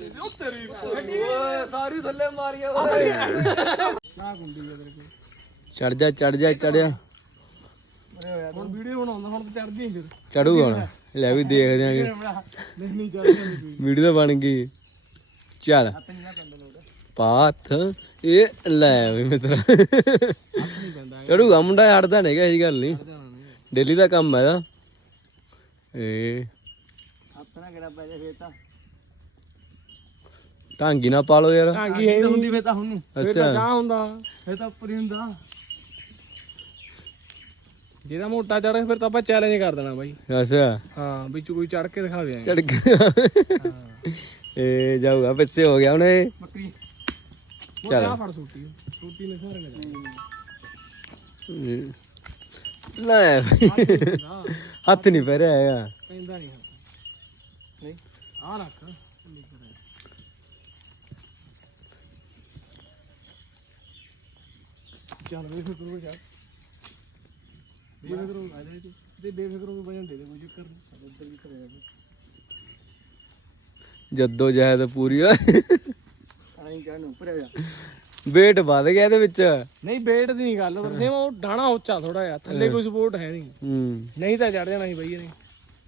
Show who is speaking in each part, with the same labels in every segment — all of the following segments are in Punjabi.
Speaker 1: ਓਏ ਸਾਰੀ ਥੱਲੇ ਮਾਰੀਆ ਚੜ ਜਾ ਚੜਿਆ
Speaker 2: ਹੁਣ ਵੀਡੀਓ ਬਣਾਉਂਦਾ ਹੁਣ ਤੇ ਚੜਦੀ ਫਿਰ
Speaker 1: ਚੜੂਗਾ ਹੁਣ ਲੈ ਵੀ ਦੇਖਦੇ ਆਂਗੇ
Speaker 2: ਨਹੀਂ ਚੜਦੀ
Speaker 1: ਵੀਡੀਓ ਤਾਂ ਬਣ ਗਈ ਚੱਲ ਪਾਥ ਇਹ ਲੈ ਵੀ ਮਿੱਤਰ ਚੜੂਗਾ ਮੁੰਡਾ ਹਟਦਾ ਨਹੀਂ ਐਸੀ ਗੱਲ ਨਹੀਂ ਡੇਲੀ ਦਾ ਕੰਮ ਹੈ ਇਹਦਾ ਇਹ
Speaker 2: ਆਪਣਾ ਕਿਹੜਾ ਪੈ ਜਾ ਫੇਰ ਤਾਂ
Speaker 1: ਢਾਂਗੀ ਨਾ ਪਾਲੋ ਯਾਰ
Speaker 2: ਢਾਂਗੀ ਹੈ ਹੁੰਦੀ ਫੇਰ ਤਾਂ ਹੁਣ ਫੇਰ ਤਾਂ ਕਾ ਹੁੰਦਾ ਫੇਰ ਤਾਂ ਉੱਪਰ ਹੀ ਹੁੰਦਾ ਜਿਹਦਾ ਮੋਟਾ ਚੜੇ ਫਿਰ ਤਾਂ ਆਪਾਂ ਚੈਲੰਜ ਕਰ ਦੇਣਾ ਬਾਈ
Speaker 1: ਅੱਛਾ
Speaker 2: ਹਾਂ ਵਿੱਚ ਕੋਈ ਚੜ ਕੇ ਦਿਖਾ ਦੇ
Speaker 1: ਚੜ ਗਿਆ ਇਹ ਜਾਊਗਾ ਪਿੱਛੇ ਹੋ ਗਿਆ ਹੁਣ ਇਹ
Speaker 2: ਬੱਕਰੀ ਚੱਲ ਫੜ ਸੂਟੀ ਨੇ ਸਾਰੇ
Speaker 1: ਲੈ ਹੱਥ ਨਹੀਂ ਪੈ ਰਿਹਾ ਹੈਗਾ
Speaker 2: ਪੈਂਦਾ ਨਹੀਂ ਨਹੀਂ ਆ ਰੱਖ ਚੱਲ ਵੇ ਫਿਕਰ ਜਾ ਬੇਫਿਕਰ ਹੋ ਜਾ ਤੇ ਬੇਫਿਕਰ ਹੋ ਵਜਨ ਦੇ ਦੇ ਕੋਈ ਚੱਕਰ ਨਹੀਂ ਉੱਧਰ ਵੀ ਕਰੇਗਾ
Speaker 1: ਜੱਦੋ ਜਹਿਦ ਪੂਰੀ ਆ
Speaker 2: ਆਈ ਜਾਨ ਉੱਪਰ ਆ ਜਾ
Speaker 1: ਵੇਟ ਵੱਧ ਗਿਆ ਇਹਦੇ ਵਿੱਚ
Speaker 2: ਨਹੀਂ ਵੇਟ ਦੀ ਨਹੀਂ ਗੱਲ ਵਰਸੇ ਉਹ ਡਾਣਾ ਉੱਚਾ ਥੋੜਾ ਜਿਹਾ ਥੱਲੇ ਕੋਈ ਸਪੋਰਟ ਹੈ ਨਹੀਂ ਨਹੀਂ ਤਾਂ ਚੜ ਜਾਣਾ ਸੀ ਬਈ ਇਹਨੇ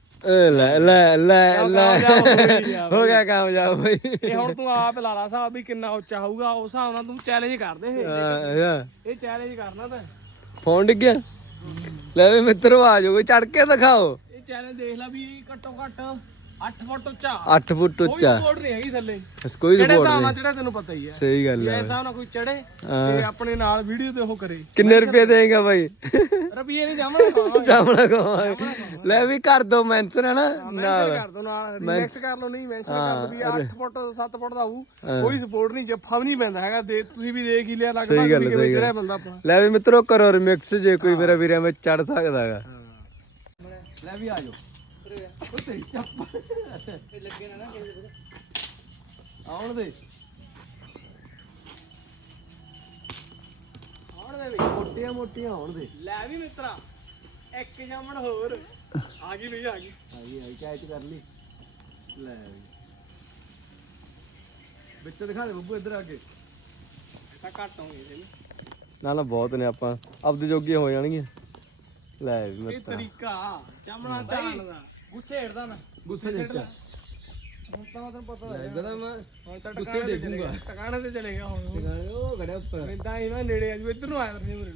Speaker 2: ਲੈ ਹੋ ਗਿਆ ਕਾਮਯਾਬ ਬਈ
Speaker 1: ਇਹ
Speaker 2: ਹੁਣ ਤੂੰ ਆਪ ਲਾ ਲਾ ਹਿਸਾਬ ਵੀ ਕਿੰਨਾ ਉੱਚਾ ਹੋਊਗਾ ਉਸ ਹਿਸਾਬ ਨਾਲ ਤੂੰ ਚੈਲੰਜ ਕਰਦੇ ਇਹ ਚੈਲੰਜ ਕਰਨਾ ਤਾਂ
Speaker 1: ਫੋਨ ਡਿੱਗ ਗਿਆ ਲੈ ਵੀ ਮਿੱਤਰੋ ਆ ਜਾਓ ਚੜ ਕੇ ਦਿਖਾਓ
Speaker 2: ਇਹ ਚੈਲੰਜ ਦੇਖ ਲੈ ਵੀ ਘੱਟੋ ਘੱਟ 8 ਫੁੱਟ ਉੱਚਾ
Speaker 1: 8 ਫੁੱਟ
Speaker 2: ਕੋਈ
Speaker 1: ਉੱਚਾ
Speaker 2: ਸਪੋਰਟ ਨਹੀਂ ਹੈਗੀ ਥੱਲੇ
Speaker 1: ਕੋਈ
Speaker 2: ਜਿਹੜੇ
Speaker 1: ਸਪੋਰਟ
Speaker 2: ਹਿਸਾਬ ਨਾਲ
Speaker 1: ਨਹੀਂ
Speaker 2: ਚੜਾ ਤੈਨੂੰ ਪਤਾ ਹੀ ਹੈ
Speaker 1: ਸਹੀ ਗੱਲ
Speaker 2: ਜੇ
Speaker 1: ਹੈ
Speaker 2: ਹਿਸਾਬ ਨਾਲ ਕੋਈ ਚੜੇ ਤੇ ਆਪਣੇ ਨਾਲ ਵੀਡੀਓ ਤੇ ਉਹ ਕਰੇ
Speaker 1: ਕਿੰਨੇ ਰੁਪਏ ਦੇਗਾ ਬਾਈ
Speaker 2: ਰੁਪਈਏ ਨਹੀਂ ਜਾਮਣਾ
Speaker 1: ਜਾਮਣਾ ਕੋ ਲੈ ਵੀ ਕਰ ਦੋ ਮੈਂਸ਼ਨ ਹੈ ਨਾ ਨਾਲ
Speaker 2: ਕਰ ਦੋ ਨਾਲ ਰਿਲੈਕਸ ਕਰ ਲਓ ਨਹੀਂ ਮੈਂਸ਼ਨ ਕਰ ਦੋ ਵੀ 8 ਫੁੱਟ 7 ਫੁੱਟ ਦਾ ਹੋਊ ਕੋਈ ਸਪੋਰਟ ਨਹੀਂ ਜੱਫਾ ਵੀ ਨਹੀਂ ਪੈਂਦਾ ਹੈਗਾ ਦੇ ਤੁਸੀਂ ਵੀ ਦੇਖ ਹੀ ਲਿਆ ਲੱਗਦਾ ਕਿ ਕਿਵੇਂ ਚੜਿਆ ਬੰਦਾ ਆਪਣਾ ਲੈ
Speaker 1: ਵੀ ਮਿੱਤਰੋ ਕਰੋ ਰਿਮਿਕਸ ਜੇ ਕੋਈ ਮੇਰਾ ਵੀਰਾਂ ਵਿੱਚ ਚੜ ਸਕਦਾ ਹੈਗਾ
Speaker 2: ਲੈ ਵੀ ਆ ਜਾਓ ਉਹ ਤੇ ਚੱਪਲ ਇਹ ਲੱਗੇ ਨਾ ਕਿਸੇ ਆਉਣ ਦੇ ਮੋਟੀਆਂ ਮੋਟੀਆਂ ਆਉਣ ਦੇ ਲੈ ਵੀ ਮਿੱਤਰਾ ਇੱਕ ਜਾਮਣ ਹੋਰ ਆ ਗਈ ਨਹੀਂ ਆ ਗਈ ਕੈਚ ਕਰ ਲਈ ਲੈ ਵਿੱਚ ਦਿਖਾ ਦੇ ਬੱਬੂ ਇੱਧਰ ਆ ਕੇ ਤਾਂ ਘੱਟ ਹੋਣਗੇ
Speaker 1: ਨਾ ਬਹੁਤ ਨੇ ਆਪਾਂ ਆਪਦੇ ਜੋਗੇ ਹੋ ਜਾਣਗੇ ਲੈ ਵੀ
Speaker 2: ਇਹ
Speaker 1: ਮਿੱਤਰਾ
Speaker 2: ਤਰੀਕਾ ਚਾਮਣਾ ਚਾਲਣ ਦਾ ਗੁੱਸੇ ਹੇੜਦਾ ਮੈਂ
Speaker 1: ਗੁੱਸੇ ਦੇ
Speaker 2: ਹੁਣ ਤਾਂ ਤੈਨੂੰ ਪਤਾ ਹੈ
Speaker 1: ਜਦੋਂ ਮੈਂ
Speaker 2: ਹੁਣ ਤਾਂ ਗੁੱਸੇ ਦੇਖੂਗਾ ਟਿਕਾਣੇ ਤੇ ਚਲੇਗਾ ਹੁਣ
Speaker 1: ਉਹ ਘੜਿਆ ਉੱਪਰ
Speaker 2: ਇਦਾਂ ਹੀ ਮੈਂ ਨੇੜੇ ਆ ਜੂ ਇੱਧਰ ਨੂੰ ਆਇਆ ਮੇਰੇ ਨੂੰ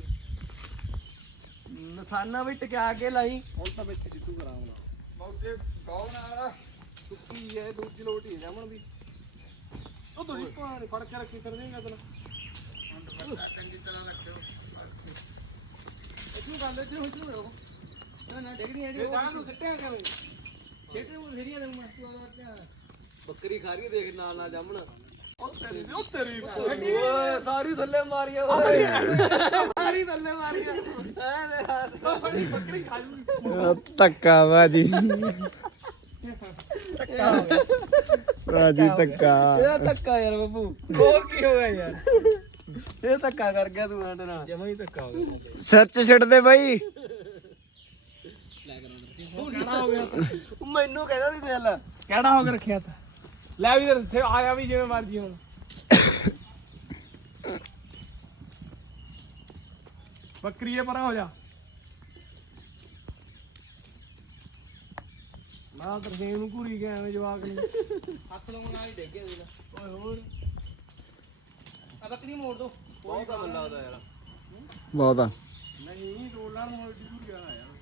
Speaker 1: ਨਿਸ਼ਾਨਾ ਵੀ ਟਿਕਾ ਕੇ ਲਾਈ
Speaker 2: ਹੁਣ ਤਾਂ ਵਿੱਚ ਸਿੱਧੂ ਕਰਾਉਣਾ ਬਹੁਤੇ ਗਾਉ ਨਾਲ ਸੁੱਕੀ ਹੈ ਦੂਜੀ ਲੋਟੀ ਹੈ ਜਾਮਣ ਦੀ ਉਹ ਤੁਸੀਂ ਭਾਣ ਫੜ ਕੇ ਰੱਖੀ ਕਰ ਦੇਗਾ ਤੈਨੂੰ ਹੁਣ ਤਾਂ ਚੰਗੀ ਤਰ੍ਹਾਂ ਰੱਖਿਓ ਇਹਨੂੰ ਗੱਲ ਇੱਧਰ ਹੋਈ ਤੂੰ ਰਹੋ ਨਾ ਡਿੱਗਦੀ ਹੈ ਜੀ ਉਹ ਨੂੰ ਸਿੱਟਿਆ ਕਿਵੇਂ ਛੇਟੇ ਉਹ ਧੀਰੀਆਂ ਦੇ ਮਸਤੂਆ
Speaker 1: ਬੱਕਰੀ ਖਾ ਰਹੀ ਦੇਖ ਨਾਲ ਨਾਲ ਜਾਮਣ
Speaker 2: ਉਹ ਤੇਰੀ
Speaker 1: ਓਏ ਸਾਰੀ ਥੱਲੇ ਮਾਰੀਆ ਸਾਰੀ ਥੱਲੇ ਮਾਰੀਆ
Speaker 2: ਬੜੀ ਬੱਕਰੀ ਖਾ ਜੂਗੀ
Speaker 1: ਧੱਕਾ ਬਾਜੀ ਬਾਜੀ ਧੱਕਾ ਇਹ ਧੱਕਾ ਯਾਰ ਬੱਬੂ
Speaker 2: ਹੋਰ ਕੀ ਹੋ ਗਿਆ ਯਾਰ
Speaker 1: ਇਹ ਧੱਕਾ ਕਰ ਗਿਆ ਤੂੰ ਸਾਡੇ ਨਾਲ
Speaker 2: ਜਮਾ ਹੀ ਧੱਕਾ ਹੋ ਗਿਆ
Speaker 1: ਸੱਚ ਛੱਡ ਦੇ ਬਾਈ
Speaker 2: ਕਿਹੜਾ ਹੋ ਗਿਆ
Speaker 1: ਮੈਨੂੰ ਕਹਿੰਦਾ ਸੀ ਦਿਲ
Speaker 2: ਕਿਹੜਾ ਹੋ ਕੇ ਰੱਖਿਆ ਤਾ ਲੈ ਵੀ ਤੇ ਆਇਆ ਵੀ ਜਿਵੇਂ ਮਰਜੀ ਹੁਣ ਬੱਕਰੀਏ ਪਰਾਂ ਹੋ ਜਾ ਮੈਂ ਤਰਸੇਮ ਨੂੰ ਘੂਰੀ ਗਿਆ ਐਵੇਂ ਜਵਾਕ ਨੂੰ ਹੱਥ ਲਾਉਣ ਨਾਲ ਹੀ ਡਿੱਗ ਗਿਆ ਓਏ ਹੋਰ ਆ ਬੱਕਰੀ ਮੋੜ ਦੋ
Speaker 1: ਬਹੁਤ ਆ ਬੰਦਾ ਉਹਦਾ ਯਾਰ ਬਹੁਤ ਆ
Speaker 2: ਨਹੀਂ ਰੋਲਾਂ ਨੂੰ ਮੋੜ ਦੀ ਘੂਰੀ ਆ ਯਾਰ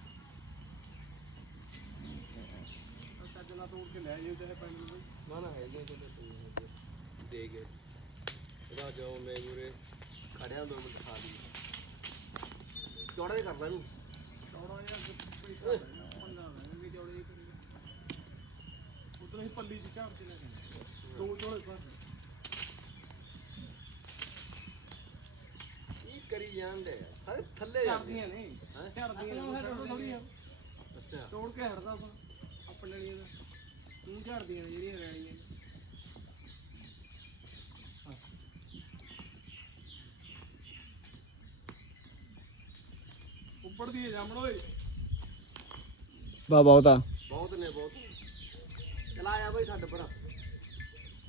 Speaker 2: ਚੱਜਣਾ ਤੋੜ ਕੇ ਲੈ ਜਿਓ ਤੇ ਪਿੰਡ ਨੂੰ
Speaker 1: ਨਾ ਨਾ ਹੈਗੇ ਦੇ ਗਏ ਇਹਦਾ ਜੋ ਮੈਂ ਮੂਰੇ ਖੜਿਆ 2 ਮਿੰਟ ਖਾ ਲਈ ਚੌੜਾ ਜਿਹਾ ਕਰਦਾ ਇਹਨੂੰ
Speaker 2: ਚੌੜਾ ਜਿਹਾ ਪੰਗਾ ਵੀ ਚੌੜੇ ਜਿਹੇ ਕਰੀ ਉਧਰ ਹੀ ਪੱਲੀ ਚ ਝਾੜ ਕੇ ਲੈ ਕੇ 2 ਚੌੜੇ ਪਾ
Speaker 1: ਕੀ ਕਰੀ ਜਾਂਦੇ ਸਾਰੇ ਥੱਲੇ
Speaker 2: ਝੜਦੀਆਂ ਨੇ ਝੜਦੀਆਂ ਥੋੜੀ ਆ
Speaker 1: ਅੱਛਾ
Speaker 2: ਤੋੜ ਕੇ ਹਟਦਾ ਆਪਾਂ ਆਪਣੇ ਲਈ ਦਾ ਤੂੰ ਝੜਦੀਆਂ ਨੇ ਜਿਹੜੀਆਂ ਰੈਣੀਆਂ ਉੱਪਰ ਦੀ ਜਾਮਣ ਓਏ
Speaker 1: ਬਹੁਤ ਆ ਬਹੁਤ ਨੇ ਬਹੁਤ ਚਲਾ ਆ ਬਈ ਛੱਡ ਪਰ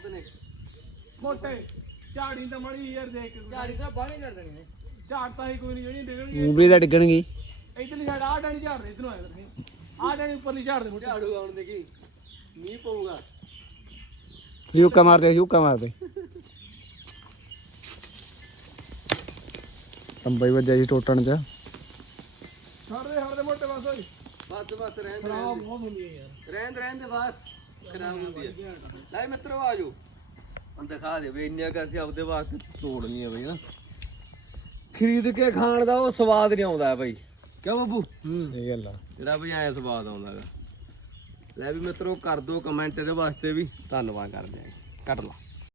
Speaker 1: ਬਹੁਤ ਨੇ
Speaker 2: ਮੋਟੇ ਝਾੜੀ ਤਾਂ ਮੜੀ ਯਾਰ ਦੇਖ
Speaker 1: ਝਾੜੀ ਤਾਂ ਬਾਹਲੀ ਕਰ ਦੇਣੀ ਨੇ
Speaker 2: ਝਾੜ ਤਾਂ ਹੀ ਕੋਈ ਨਹੀਂ ਜਿਹੜੀ ਡਿਗਣਗੀ
Speaker 3: ਮੂਵੀ ਤਾਂ ਡਿੱਗਣਗੀ
Speaker 2: ਇਧਰਲੀ ਸਾਈਡ ਆਹ ਡਾਣੀ ਝਾੜ ਦੇ ਇਧਰੋਂ ਆਇਆ ਤੁਸੀਂ ਆਹ ਡਾਣੀ ਉੱਪਰਲੀ ਝਾੜ ਦੇ ਮੋਟੇ
Speaker 1: ਝਾੜੂ ਆਉਣ ਦੇ ਕੀ ਮੀਂਹ ਪਊਗਾ
Speaker 3: ਯੂਕਾ ਮਾਰਦੇ ਤੰਬਈ ਵੱਜਿਆ ਜੀ ਟੋਟਣ ਚ
Speaker 2: ਛੱਡ ਦੇ ਮੋਟੇ ਬਸ ਓਏ
Speaker 1: ਬਸ ਰਹਿਣ ਦੇ
Speaker 2: ਖਰਾਬ ਬਹੁਤ ਹੁੰਦੀ ਹੈ ਯਾਰ
Speaker 1: ਰਹਿਣ ਦੇ ਬਸ ਖਰਾਬ ਹੁੰਦੀ ਹੈ ਲੈ ਮਿੱਤਰੋ ਆ ਜਾਓ ਹੁਣ ਦਿਖਾ ਦੇ ਵੀ ਇੰਨੀਆਂ ਕਿ ਅਸੀਂ ਆਪਦੇ ਵਾਸਤੇ ਤੋੜਨੀ ਹੈ ਬਈ ਨਾ ਖਰੀਦ ਕੇ ਖਾਣ ਦਾ ਉਹ ਸਵਾਦ ਨਹੀਂ ਆਉਂਦਾ ਬਈ ਕਿਉਂ ਬੱਬੂ
Speaker 3: ਸਹੀ ਗੱਲ ਆ
Speaker 1: ਜਿਹੜਾ ਬਈ ਐ ਸਵਾਦ ਆਉਂਦਾ ਗਾ ਲੈ ਵੀ ਮਿੱਤਰੋ ਕਰ ਦਿਓ ਕਮੈਂਟ ਇਹਦੇ ਵਾਸਤੇ ਵੀ ਧੰਨਵਾਦ ਕਰਦੇ ਆਂ ਕੱਟ ਲਾ